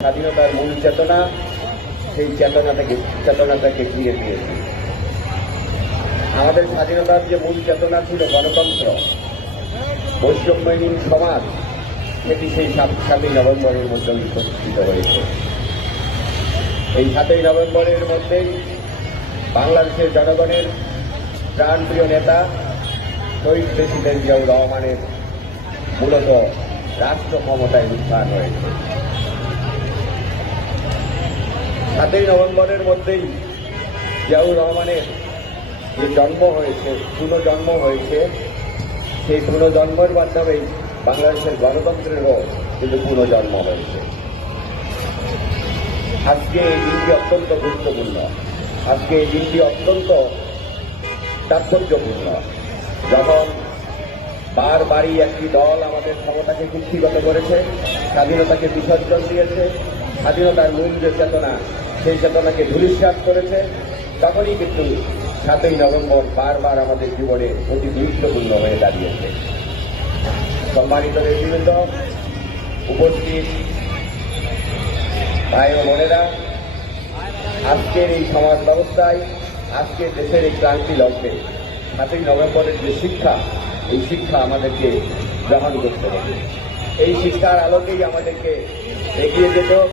স্বাধীনতার মূল চেতনা, সেই চেতনাটাকে ফিরে পেয়েছি। আমাদের স্বাধীনতার যে মূল চেতনা ছিল গণতন্ত্র, বৈষম্যহীন সমাজ, সেটি সেই 7ই নভেম্বরের মধ্যেই প্রতিষ্ঠিত হয়েছে। এই 7ই নভেম্বরের মধ্যেই বাংলাদেশের জনগণের প্রাণপ্রিয় নেতা শহীদ প্রেসিডেন্ট জিয়াউর রহমানের মূলত রাষ্ট্র ক্ষমতায় উত্থান হয়েছে। 7ই নভেম্বরের মধ্যেই জিয়াউর রহমানের যে জন্ম হয়েছে, পুনর্জন্ম হয়েছে, সেই পুনর্জন্মের মাধ্যমেই বাংলাদেশের গণতন্ত্রেরও কিন্তু পুনর্জন্ম হয়েছে। আজকে এই দিনটি অত্যন্ত গুরুত্বপূর্ণ, আজকে এই দিনটি অত্যন্ত তাৎপর্যপূর্ণ, যখন বারবারই একটি দল আমাদের ক্ষমতাকে কুক্ষিগত করেছে, স্বাধীনতাকে বিসর্জন দিয়েছে, স্বাধীনতার মূল যে চেতনা, সেই চেতনাকে ধূলিসাৎ করেছে, তখনই কিন্তু 7ই নভেম্বর বারবার আমাদের জীবনে অতি গুরুত্বপূর্ণ হয়ে দাঁড়িয়েছে। সম্মানিত নেতৃবৃন্দ, উপস্থিত ভাই ও বোনেরা, আজকের এই সমাজ ব্যবস্থায়, আজকের দেশের এই ক্রান্তি লগ্নে 7ই নভেম্বরের যে শিক্ষা, এই শিক্ষা আমাদেরকে গ্রহণ করতে হবে। এই শিক্ষার আলোকেই আমাদেরকে এগিয়ে যেতে হবে।